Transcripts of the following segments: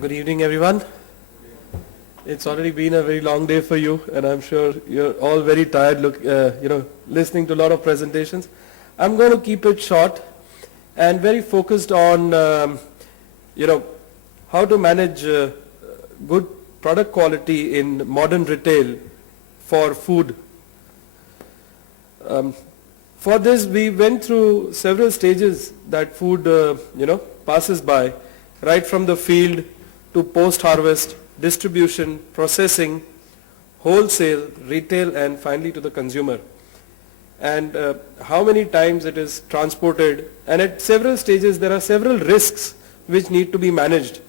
Good evening, everyone. It's already been a very long day for you, and I'm sure you're all very tired, listening to a lot of presentations. I'm going to keep it short and very focused on, how to manage good product quality in modern retail for food. For this, we went through several stages that food, passes by, right from the field to post-harvest, distribution, processing, wholesale, retail, and finally to the consumer. And how many times it is transported. And at several stages, there are several risks which need to be managed.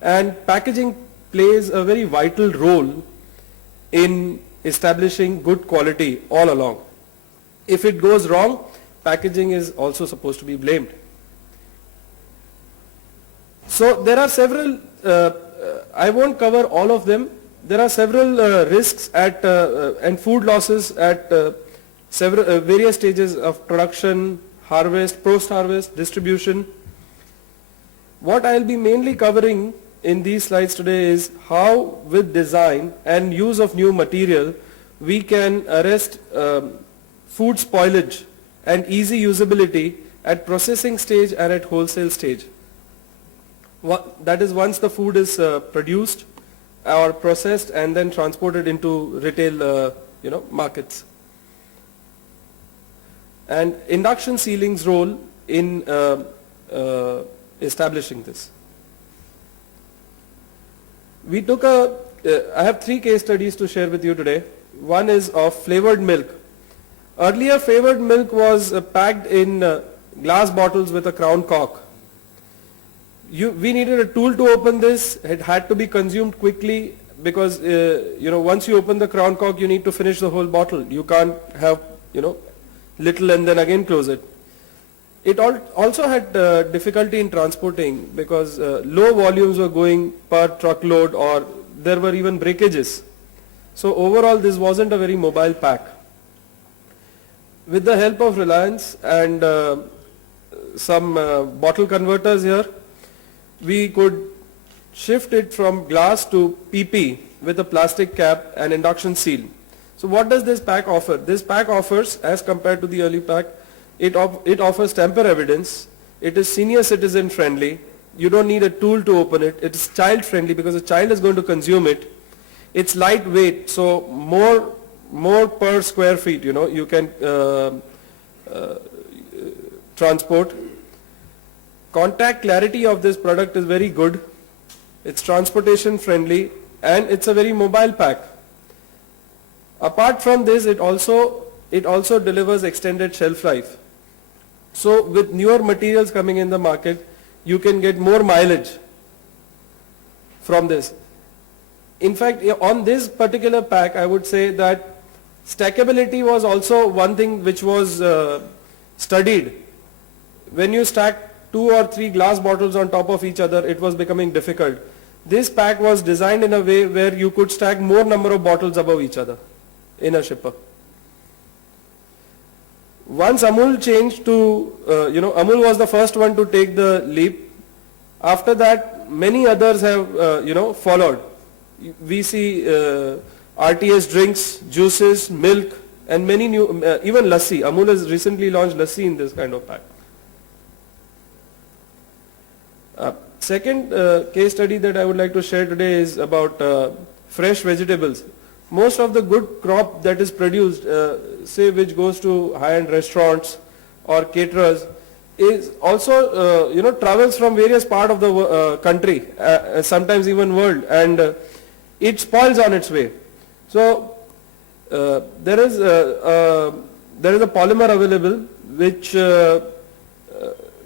And packaging plays a very vital role in establishing good quality all along. If it goes wrong, packaging is also supposed to be blamed. So there are several, I won't cover all of them. There are several risks at and food losses at several various stages of production, harvest, post-harvest, distribution. What I'll be mainly covering in these slides today is how with design and use of new material we can arrest food spoilage and easy usability at processing stage and at wholesale stage. That is once the food is produced or processed and then transported into retail markets. And induction sealing's role in establishing this. We took I have 3 case studies to share with you today. One is of flavored milk. Earlier flavored milk was packed in glass bottles with a crown cork. We needed a tool to open this. It had to be consumed quickly because once you open the crown cork, you need to finish the whole bottle. You can't have little and then again close it. It also had difficulty in transporting because low volumes were going per truckload, or there were even breakages. So overall, this wasn't a very mobile pack. With the help of Reliance and some bottle converters here, we could shift it from glass to PP with a plastic cap and induction seal. So what does this pack offer? This pack offers, as compared to the early pack, it offers tamper evidence. It is senior citizen friendly. You don't need a tool to open it. It is child friendly because a child is going to consume it. It's lightweight, so more per square feet, you can transport. Contact clarity of this product is very good. It's transportation friendly and it's a very mobile pack. Apart from this, it also delivers extended shelf life. So with newer materials coming in the market, you can get more mileage from this. In fact, on this particular pack, I would say that stackability was also one thing which was studied. When you stack 2 or 3 glass bottles on top of each other, it was becoming difficult. This pack was designed in a way where you could stack more number of bottles above each other in a shipper. Once Amul changed to, Amul was the first one to take the leap. After that, many others have, followed. We see RTS drinks, juices, milk, and many new, even lassi. Amul has recently launched lassi in this kind of pack. Second case study that I would like to share today is about fresh vegetables. Most of the good crop that is produced, say which goes to high-end restaurants or caterers, is also travels from various parts of the country, sometimes even world, and it spoils on its way. So there is a polymer available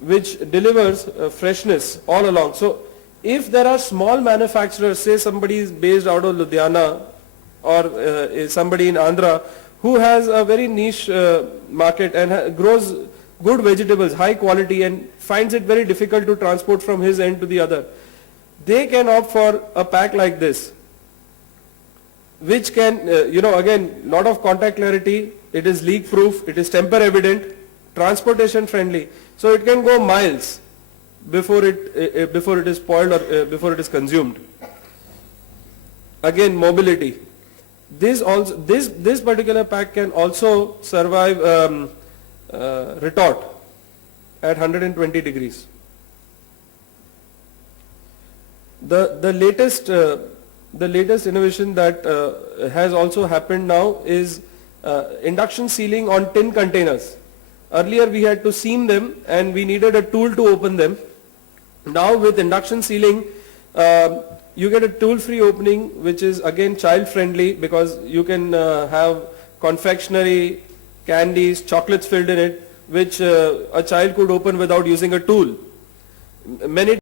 which delivers freshness all along. So if there are small manufacturers, say somebody is based out of Ludhiana or somebody in Andhra who has a very niche market and grows good vegetables, high quality, and finds it very difficult to transport from his end to the other, they can opt for a pack like this, which can, again, lot of contact clarity, it is leak proof, it is tamper evident, transportation friendly. So it can go miles. before it is spoiled or before it is consumed. Again, mobility. This particular pack can also survive retort at 120 degrees. The latest innovation that has also happened now is induction sealing on tin containers. Earlier we had to seam them and we needed a tool to open them. Now with induction sealing, you get a tool-free opening, which is again child-friendly, because you can have confectionery, candies, chocolates filled in it, which a child could open without using a tool. Many